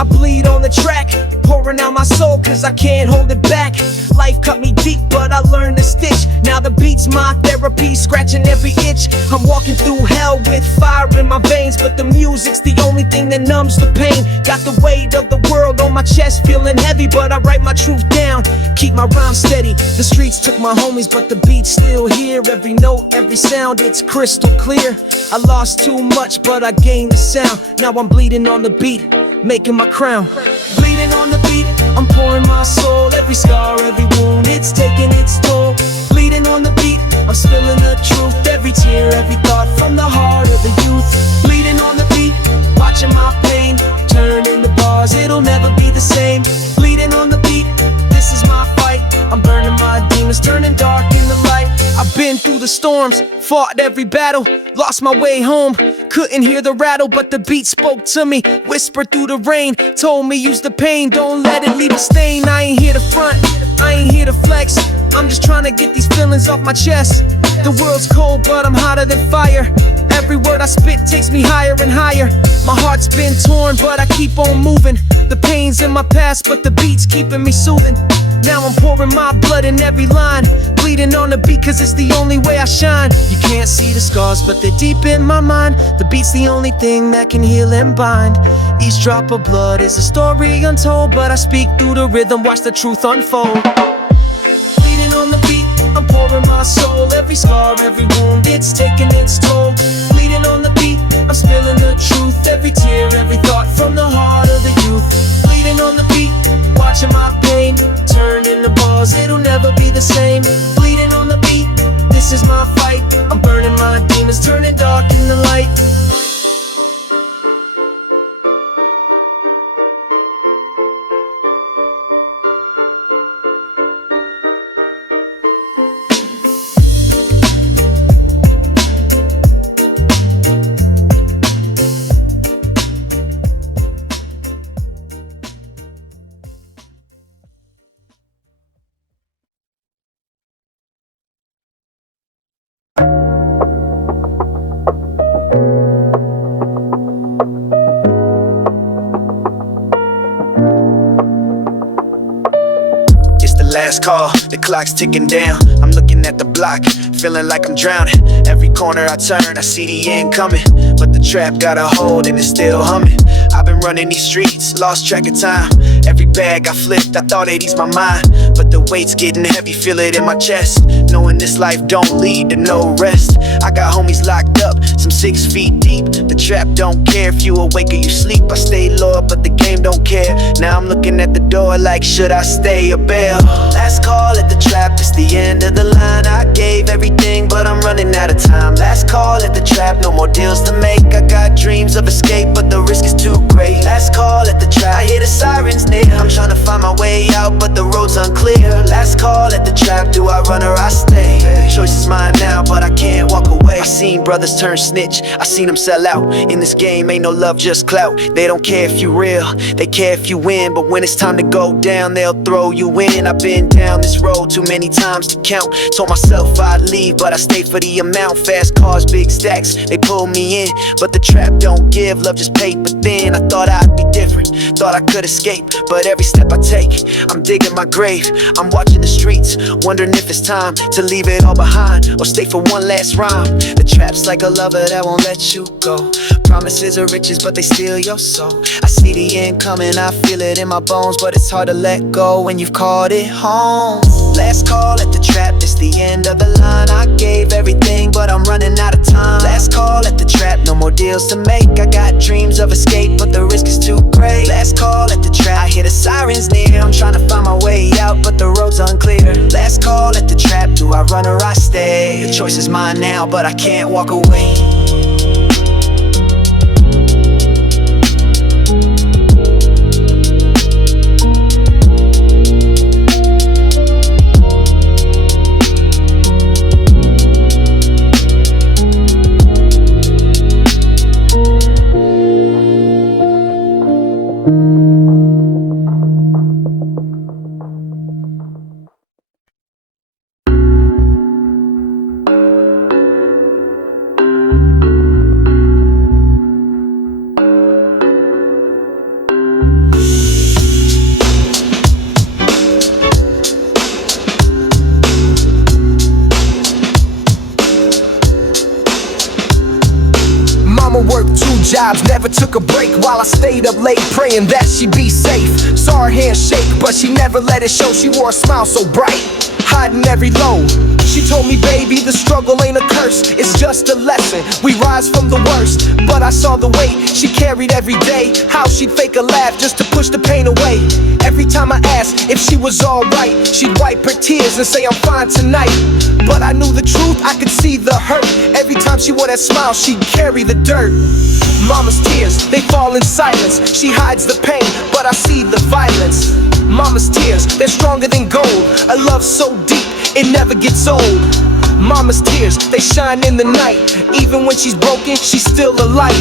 I bleed on the track, pouring out my soul cause I can't hold it back. Life cut me deep but I learned to stitch. Now the beat's my therapy, scratching every itch. I'm walking through hell with fire in my veins, but the music's the only thing that numbs the pain. Got the weight of the world on my chest, feeling heavy, but I write my truth down, keep my rhyme steady. The streets took my homies, but the beat's still here. Every note, every sound, it's crystal clear. I lost too much, but I gained the sound. Now I'm bleeding on the beat, making my crown. Bleeding on the beat, I'm pouring my soul. Every scar, every wound, it's taking its toll. Bleeding on the beat, I'm spilling the truth. Every tear, every thought from the heart of the youth. Bleeding on the beat, watching my pain turn into bars, it'll never be the same. Bleeding on the beat, this is my fight. I'm burning my demons, turning dark into light. I've been through the storms, fought every battle, lost my way home, couldn't hear the rattle, but the beat spoke to me, whispered through the rain, told me use the pain, don't let it leave a stain. I ain't here to front, I ain't here to flex, I'm just trying to get these feelings off my chest. The world's cold but I'm hotter than fire. Every word I spit takes me higher and higher. My heart's been torn but I keep on moving. The pain's in my past but the beat's keeping me soothing. Now I'm pouring my blood in every line, bleeding on the beat cause it's the only way I shine. You can't see the scars but they're deep in my mind. The beat's the only thing that can heal and bind. Each drop of blood is a story untold, but I speak through the rhythm, watch the truth unfold. Bleeding on the beat, I'm pouring my soul. Every scar, every wound, it's taking its toll. Bleeding on the beat, I'm spilling the truth. Every tear, every thought from the heart of the youth. Bleeding on the beat, watching my pain turn into bars, it'll never be the same. Bleeding on the beat, this is my fight. I'm burning my demons, turning dark into light. Last call, the clock's ticking down. I'm looking at the block, feeling like I'm drowning. Every corner I turn, I see the end coming, but the trap got a hold and it's still humming. I've been running these streets, lost track of time. Every bag I flipped, I thought it eased my mind, but the weight's getting heavy, feel it in my chest. Knowing this life don't lead to no rest. I got homies locked up, some 6 feet deep. The trap don't care if you awake or you sleep. I stay loyal, but the game don't care. Now I'm looking at the door like, should I stay or bail? Last call at the trap, it's the end of the line. I gave everything, but I'm running out of time. Last call at the trap, no more deals to make. I got dreams of escape, but the risk is too great. Last call at the trap, I hear the sirens near. I'm trying to find my way out, but the road's unclear. Last call at the trap, do I run or I stay? The choice is mine now, but I can't walk away. I seen brothers turn snitch, I seen them sell out. In this game ain't no love, just clout. They don't care if you real, they care if you win. But when it's time to go down, they'll throw you in. I've been down this road too many times to count. Told myself I'd leave, but I stayed for the amount. Fast cars, big stacks, they pull me in, but the trap don't give, love just paper thin. I thought I'd be different, thought I could escape, but every step I take, I'm digging my grave. I'm watching the streets, wondering if it's time to leave it all behind or stay for one last rhyme. The trap's like a lover that won't let you go. Promises are riches, but they steal your soul. I see the end coming, I feel it in my bones, but it's hard to let go when you've called it home. Last call at the trap, it's the end of the line. I gave everything, but I'm running out of time. Last call at the trap, no more deals to make. I got dreams of escape, but the risk is too great. Last call at the trap, I hear the sirens near. I'm trying to find my way out, but the road's unclear. Last call at the trap, do I run or I stay? The choice is mine now, but I can't walk away. vibes, never took a break while I stayed up late praying that she'd be safe. Saw her hand shake, but she never let it show. She wore a smile so bright, hiding every low. She told me, baby, the struggle ain't a curse, it's just a lesson. We rise from the worst, but I saw the weight she carried every day. How she'd fake a laugh just to push the pain away. Every time I asked if she was alright, she'd wipe her tears and say I'm fine tonight. But I knew the truth, I could see the hurt. Every time she wore that smile, she'd carry the dirt. Mama's tears, they fall in silence. She hides the pain, but I see the violence. Mama's tears, they're stronger than gold. A love so deep, it never gets old. Mama's tears, they shine in the night. Even when she's broken, she's still a light.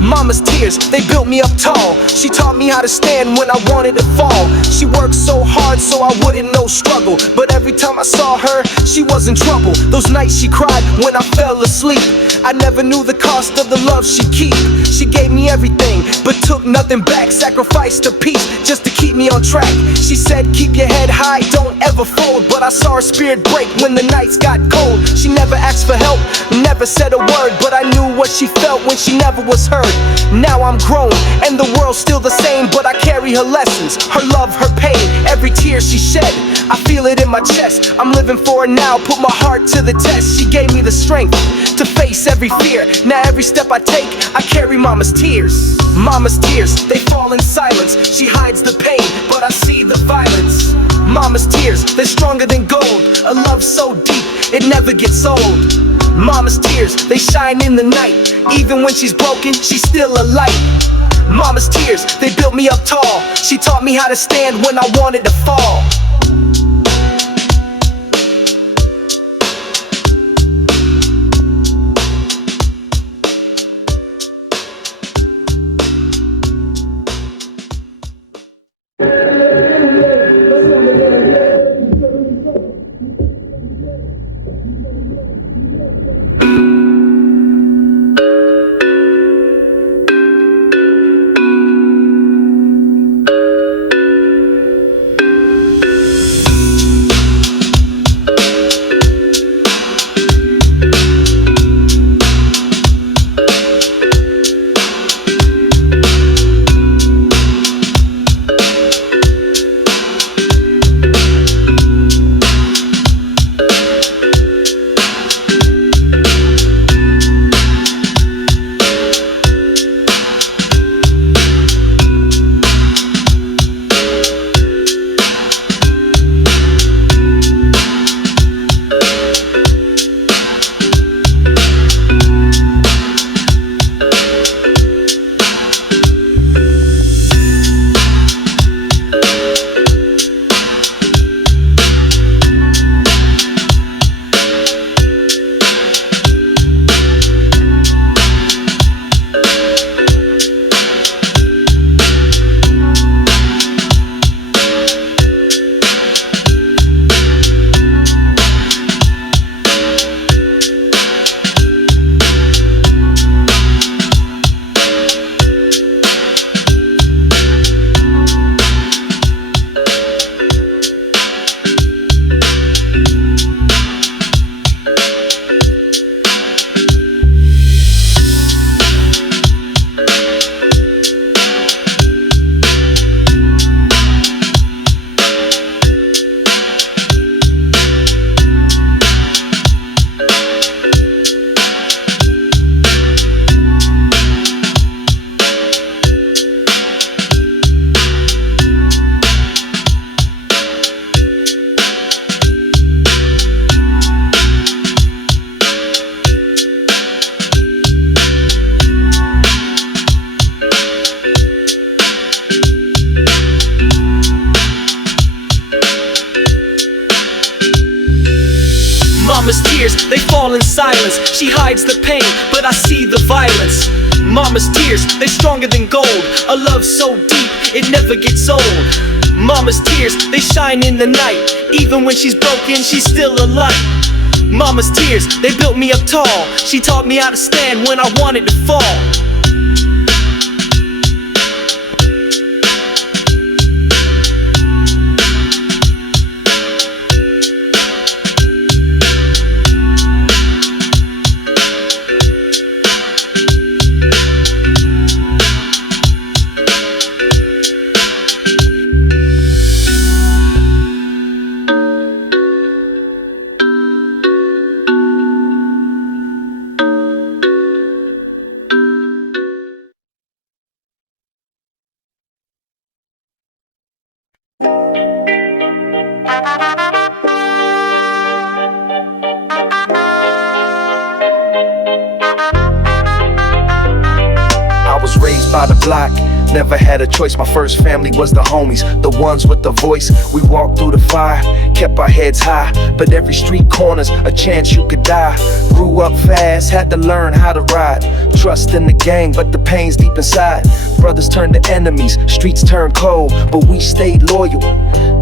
Mama's tears, they built me up tall. She taught me how to stand when I wanted to fall. She worked so hard so I wouldn't know struggle. But every time I saw her, she was in trouble. Those nights she cried when I fell asleep. I never knew the cost of the love she'd keep. She gave me everything, but took nothing back. Sacrificed her peace just to keep me on track. She said, keep your head high, don't ever fold. But I saw her spirit break when the nights got cold. She never asked for help, never said a word. But I knew what she felt when she never was heard. Now I'm grown, and the world's still the same. But I carry her lessons, her love, her pain. Every tear she shed, I feel it in my chest. I'm living for her now, put my heart to the test. She gave me the strength to face every fear. Now every step I take, I carry mama's tears. Mama's tears, they fall in silence. She hides the pain, but I see the violence. Mama's tears, they're stronger than gold. A love so deep, it never gets old. Mama's tears, they shine in the night. Even when she's broken, she's still a light. Mama's tears, they built me up tall. She taught me how to stand when I wanted to fall. Mama's tears, they fall in silence. She hides the pain, but I see the violence. Mama's tears, they're stronger than gold. A love so deep, it never gets old. Mama's tears, they shine in the night. Even when she's broken, she's still a light. Mama's tears, they built me up tall. She taught me how to stand when I wanted to fall. raised by the block, never had a choice. My first family was the homies, the ones with the voice. We walked through the fire, kept our heads high, but every street corner's a chance you could die. Grew up fast, had to learn how to ride. Trust in the gang, but the pain's deep inside. Brothers turned to enemies, streets turned cold, but we stayed loyal,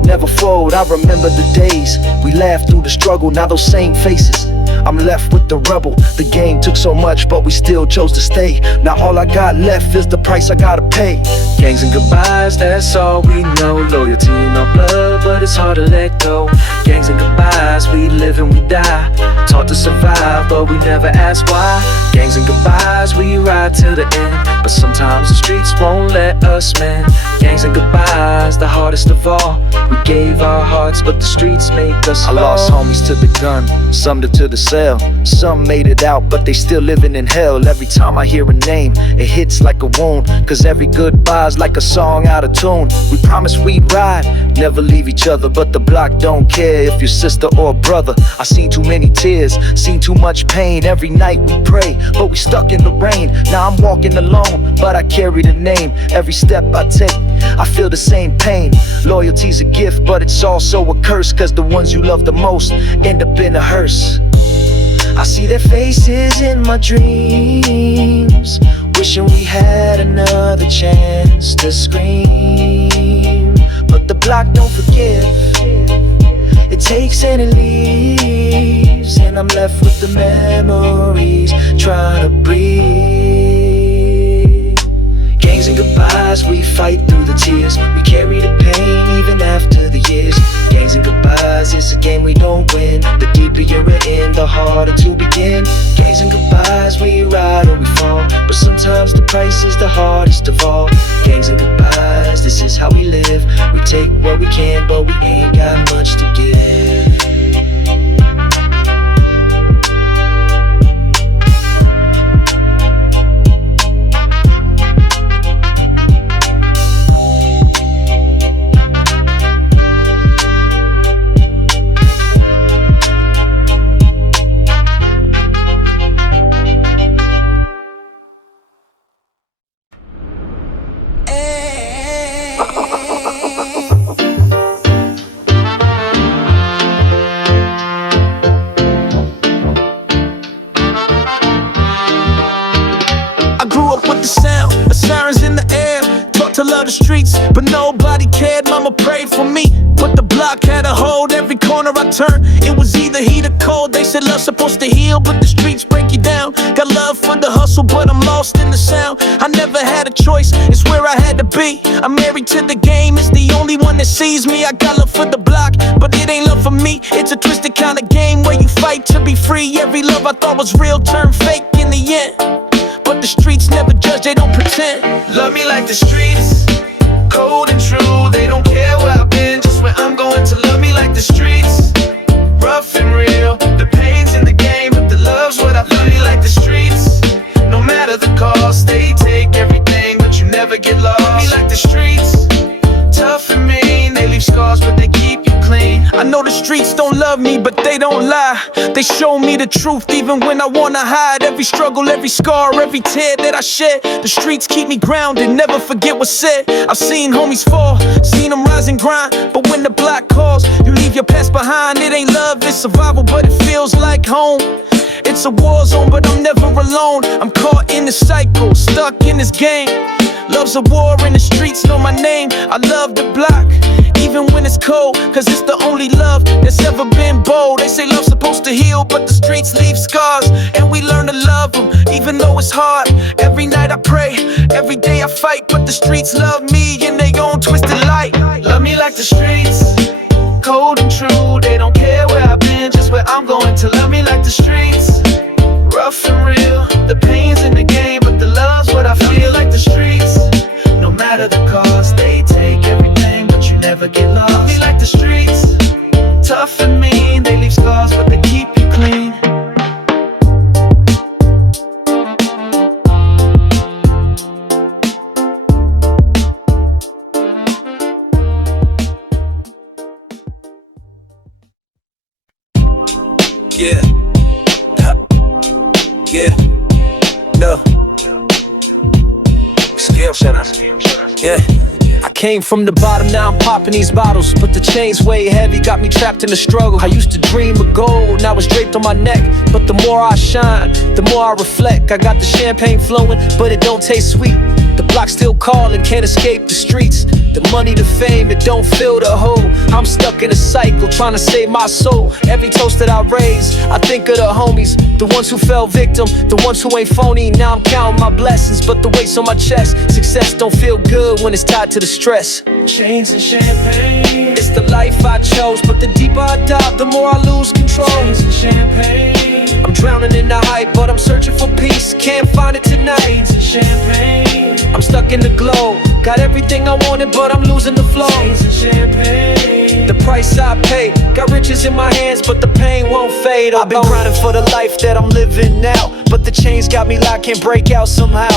never fold. I remember the days we laughed through the struggle, now those same faces, I'm left with the rubble. The game took so much, but we still chose to stay. Now all I got left is the price I gotta pay. Gangs and goodbyes, that's all we know. Loyalty in our blood, but it's hard to let go. Gangs and goodbyes, we live and we die. Taught to survive, but we never ask why. Gangs and goodbyes, we ride to the end, but sometimes the streets won't let us mend. Gangs and goodbyes, the hardest of all. We gave our hearts, but the streets make us fall. I lost homies to the gun, some to the cell. Some made it out, but they still living in hell. Every time I hear a name, it hits like a wound, cause every goodbye's like a song out of tune. We promised we'd ride, never leave each other, but the block don't care if you're sister or brother. I seen too many tears, seen too much pain. Every night we pray, but we stuck in the rain. Now I'm walking alone, but I carry the name. Every step I take, I feel the same pain. Loyalty's a gift, but it's also a curse, cause the ones you love the most end up in a hearse. I see their faces in my dreams, wishing we had another chance to scream. But the block don't forgive, it takes and it leaves, and I'm left with the memories, trying to breathe. Gangs and goodbyes, we fight through the tears. We carry the pain even after the years. Gangs and goodbyes, it's a game we don't win. The deeper you're in, the harder to begin. Gangs and goodbyes, we ride or we fall, but sometimes the price is the hardest of all. Gangs and goodbyes, this is how we live. We take what we can, but we ain't got much to give. To love the streets, but nobody cared. Mama prayed for me, but the block had a hold. Every corner I turned, it was either heat or cold. They said love's supposed to heal, but the streets break you down. Got love for the hustle, but I'm lost in the sound. I never had a choice, it's where I had to be. I'm married to the game, it's the only one that sees me. I got love for the block, but it ain't love for me. It's a twisted kind of game where you fight to be free. Every love I thought was real turned fake in the end, but the streets never judge, they don't pretend. Love me like the streets, cold and true. They don't care where I've been, just where I'm going. To love me like the streets, rough and real. The pain's in the game, but the love's what I feel. Love me like the streets, no matter the cost. They take everything, but you never get lost. Love me like the streets, tough and mean. They leave scars, but they keep you clean. I know the streets don't love me, but they don't lie. They show me the truth even when I wanna hide. Every struggle, every scar, every tear that I shed, the streets keep me grounded, never forget what's said. I've seen homies fall, seen them rise and grind, but when the block calls, you leave your past behind. It ain't love, it's survival, but it feels like home. It's a war zone, but I'm never alone. I'm caught in the cycle, stuck in this game. Love's a war and the streets know my name. I love the block, even when it's cold, cause it's the only love that's ever been bold. They say love's supposed to heal, but the streets leave scars, and we learn to love them, even though it's hard. Every night I pray, every day I fight, but the streets love me in their own twisted light. Love me like the streets, cold and true. They don't care where I've been, just where I'm going. To love me like the streets, rough and real. The pain's in the game, but the love's what I feel. Love me like the streets, no matter the cost. They take everything, but you never get lost. Love me like the streets, tough and mean. They leave scars, but they keep you clean. Yeah, yeah, no, scared. Yeah. I came from the bottom, now I'm popping these bottles. But the chains weigh heavy, got me trapped in the struggle. I used to dream of gold, now it's draped on my neck. But the more I shine, the more I reflect. I got the champagne flowing, but it don't taste sweet. The block still calling, can't escape the streets. The money, the fame, it don't fill the hole. I'm stuck in a cycle, trying to save my soul. Every toast that I raise, I think of the homies, the ones who fell victim, the ones who ain't phony. Now I'm counting my blessings, but the weight's on my chest. Success don't feel good when it's tied to the stress. Chains and champagne, It's the life I chose, but the deeper I dive, the more I lose control. chains and champagne, I'm drowning in the hype, but I'm searching for peace. Can't find it tonight. chains and champagne, I'm stuck in the glow. Got everything I wanted, but I'm losing the flow. chains and champagne. The price I pay, got riches in my hands, but the pain won't fade. I've been grinding for the life that I'm living now, but the chains got me locked, can't break out somehow.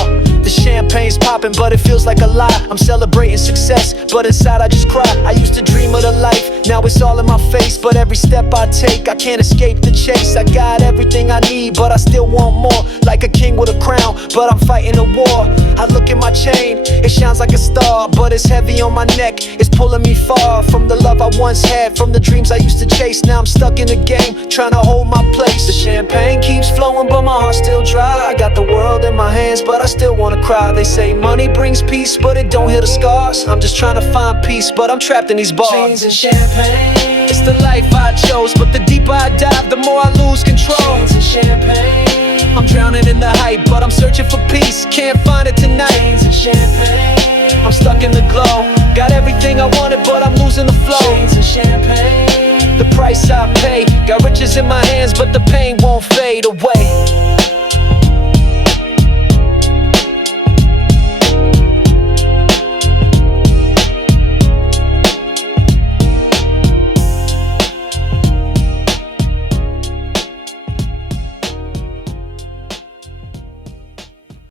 The champagne's popping, but it feels like a lie. I'm celebrating success, but inside I just cry. I used to dream of the life, now it's all in my face. But every step I take, I can't escape the chase. I got everything I need, but I still want more. Like a king with a crown, but I'm fighting a war. I look at my chain, it shines like a star, but it's heavy on my neck. It's pulling me far from the love I once had, from the dreams I used to chase. Now I'm stuck in the game, trying to hold my place. The champagne keeps flowing, but my heart's still dry. I got the world in my hands, but I still wanna cry. They say money brings peace, but it don't heal the scars. I'm just trying to find peace, but I'm trapped in these bars. Chains and champagne, It's the life I chose, but the deeper I dive, the more I lose control. chains and champagne, I'm drowning in the hype, but I'm searching for peace. Can't find it tonight. chains and champagne, I'm stuck in the glow. Got everything I wanted, but I'm losing the flow. chains and champagne. The price I pay, got riches in my hands, but the pain won't fade away.